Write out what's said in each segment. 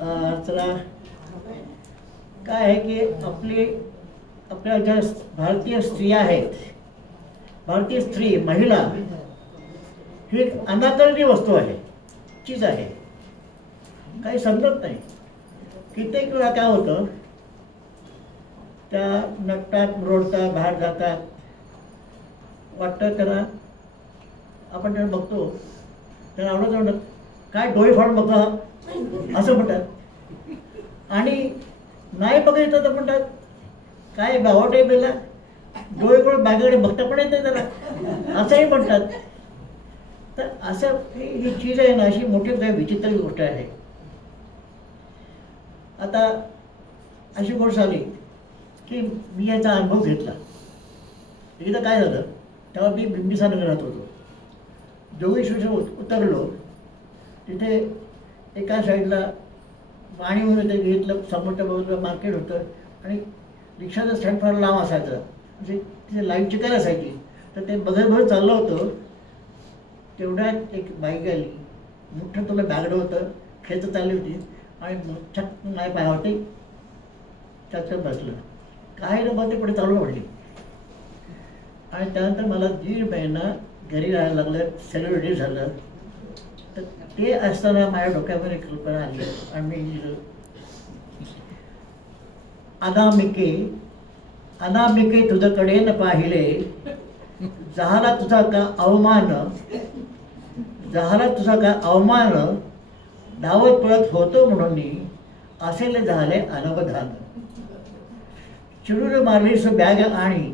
जरा काय आहे की आपल्या ज्या भारतीय स्त्रिया आहेत, भारतीय स्त्री महिला ही एक अनाकलनीय वस्तू आहे, चीज आहे, काही समजत नाही. कित्येक वेळा काय होतं, त्या नटतात, मुरडतात, बाहेर जातात, वाटतं त्यांना, आपण त्यांना बघतो, त्यांना आवडत म्हणतात, काय डोळे फाडून बघा असं म्हणतात. आणि नाही बघायचं तर म्हणतात, काय बावट आहे त्याला, डोळे करून बागेकडे बघता पण येते त्याला, असंही म्हणतात. तर असं ही चीज आहे ना, अशी मोठी काही विचित्र गोष्ट आहे. आता अशी गोष्ट झाली की मी याचा अनुभव घेतला. एकदा काय झालं, तेव्हा मी बिंबिसार राहत होतो. जोगेश्वर उतरलो, तिथे एका साईडला पाणी म्हणून ते घेतलं, समोरच्या बाजूला मार्केट होतं आणि रिक्षाचं स्टँड फार लांब असायचं, म्हणजे तिथे लाईट चिकार असायची. तर ते बघत चाललं होतं, तेवढ्यात एक बाईक आली, मोठं तुला बॅगडं होतं, खेचत चालली होती आणि छक नाही पायावरती चक्कर बसलं. काय न मग ते पुढे चालू पडली. आणि त्यानंतर मला 1.5 महिना घरी राहायला लागलं, सेलिब्रिटी झालं. तर ते असताना माझ्या डोक्यामध्ये कल्पना आली आणि मी लिहिलं, अनामिके तुझ्याकडे न पाहिले, झाला तुझा का अवमान, झाला तुझा का अवमान, धावत पळत होतो म्हणून असेल झाले अनवधान. चिडून मारलीस बॅग आणि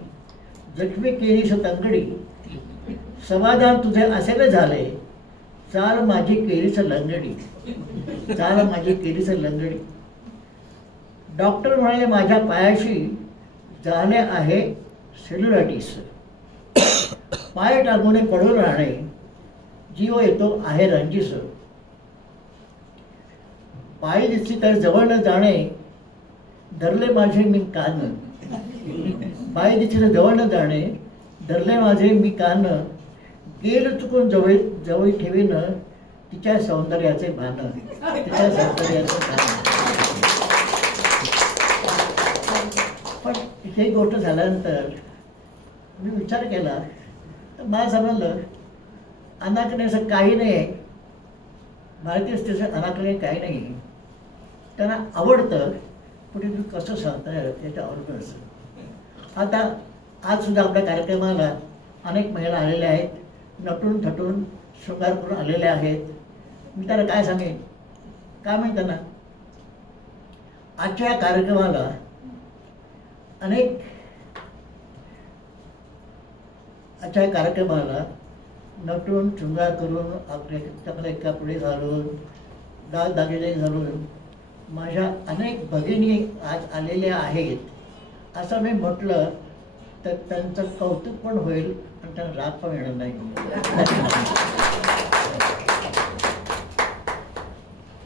जखमी केलीस तंगडी, समाधान तुझे असेल झाले, चाल माझी केलीस लंगडी, चाल माझी केलीस लंगडी. डॉक्टर म्हणाले माझ्या पायाशी झाले आहे सेल्युलायटिस, पाय टाकून पडून राहणे, जीव येतो आहे रंजीस. पाय दिसली तर जवळ न जाणे, धरले माझे मी कान, पाय दिसली तर जवळ न जाणे, धरले माझे मी कान, गेल चुकून जवळ ठेवीन तिच्या सौंदर्याचे भान, तिच्या सौंदर्याचे भान. पण ही गोष्ट झाल्यानंतर मी विचार केला तर मला समजलं, अनाकलनीय असं काही नाही आहे. भारतीय स्त्रीचं अनाकलनीय काही नाही आहे. त्यांना आवडतं, पुढे तुम्ही कसं सांगता याच्या अवलंबून असतं. आता आज सुद्धा आपल्या कार्यक्रमाला अनेक महिला आलेल्या आहेत, नटून थटून शृंगार करून आलेल्या आहेत. मी त्यांना काय सांगेन, काय माहीत त्यांना, आजच्या या कार्यक्रमाला आजच्या कार्यक्रमाला नटून शृंगार करून, आपल्या एका पुढे घालून, दागदागिने घालून माझ्या अनेक भगिनी आज आलेल्या आहेत. असं मी म्हटलं तर त्यांचं कौतुक पण होईल आणि त्यांना राग पण येणार नाही.